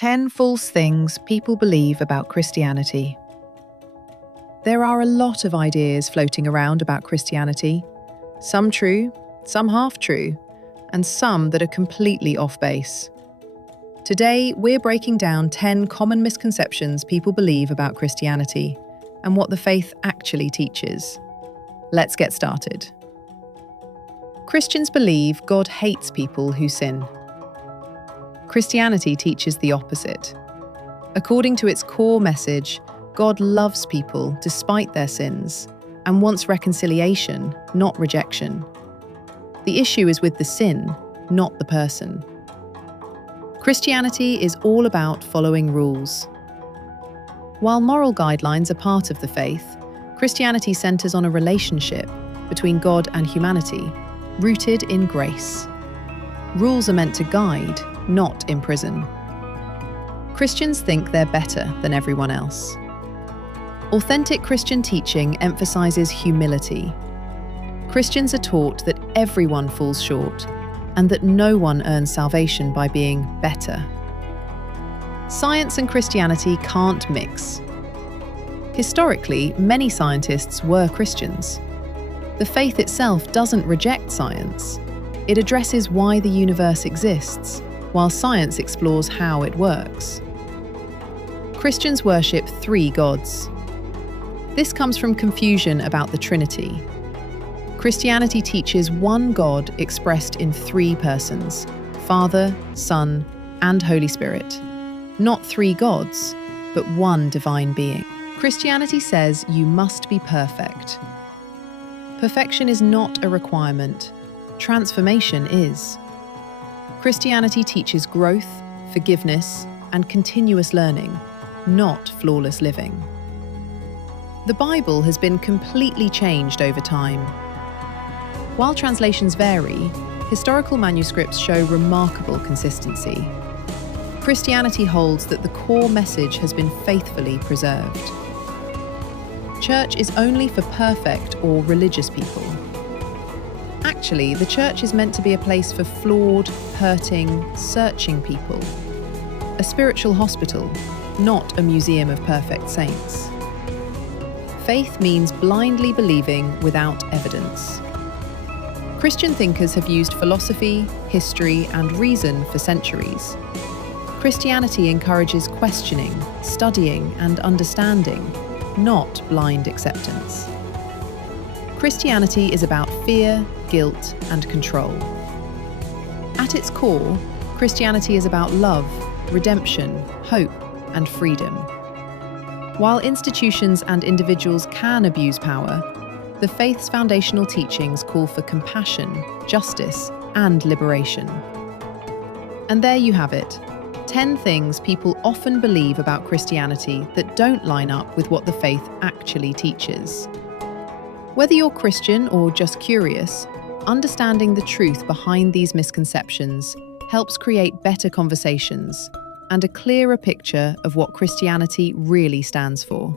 10 false things people believe about Christianity. There are a lot of ideas floating around about Christianity, some true, some half true, and some that are completely off base. Today, we're breaking down 10 common misconceptions people believe about Christianity and what the faith actually teaches. Let's get started. Christians believe God hates people who sin. Christianity teaches the opposite. According to its core message, God loves people despite their sins and wants reconciliation, not rejection. The issue is with the sin, not the person. Christianity is all about following rules. While moral guidelines are part of the faith, Christianity centers on a relationship between God and humanity, rooted in grace. Rules are meant to guide, not imprison. Christians think they're better than everyone else. Authentic Christian teaching emphasizes humility. Christians are taught that everyone falls short and that no one earns salvation by being better. Science and Christianity can't mix. Historically, many scientists were Christians. The faith itself doesn't reject science. It addresses why the universe exists, while science explores how it works. Christians worship 3 gods. This comes from confusion about the Trinity. Christianity teaches one God expressed in 3 persons: Father, Son, and Holy Spirit. Not 3 gods, but one divine being. Christianity says you must be perfect. Perfection is not a requirement. Transformation is. Christianity teaches growth, forgiveness, and continuous learning, not flawless living. The Bible has been completely changed over time. While translations vary, historical manuscripts show remarkable consistency. Christianity holds that the core message has been faithfully preserved. Church is only for perfect or religious people. Actually, the church is meant to be a place for flawed, hurting, searching people. A spiritual hospital, not a museum of perfect saints. Faith means blindly believing without evidence. Christian thinkers have used philosophy, history, and reason for centuries. Christianity encourages questioning, studying, and understanding, not blind acceptance. Christianity is about fear, guilt, and control. At its core, Christianity is about love, redemption, hope, and freedom. While institutions and individuals can abuse power, the faith's foundational teachings call for compassion, justice, and liberation. And there you have it, 10 things people often believe about Christianity that don't line up with what the faith actually teaches. Whether you're Christian or just curious, understanding the truth behind these misconceptions helps create better conversations and a clearer picture of what Christianity really stands for.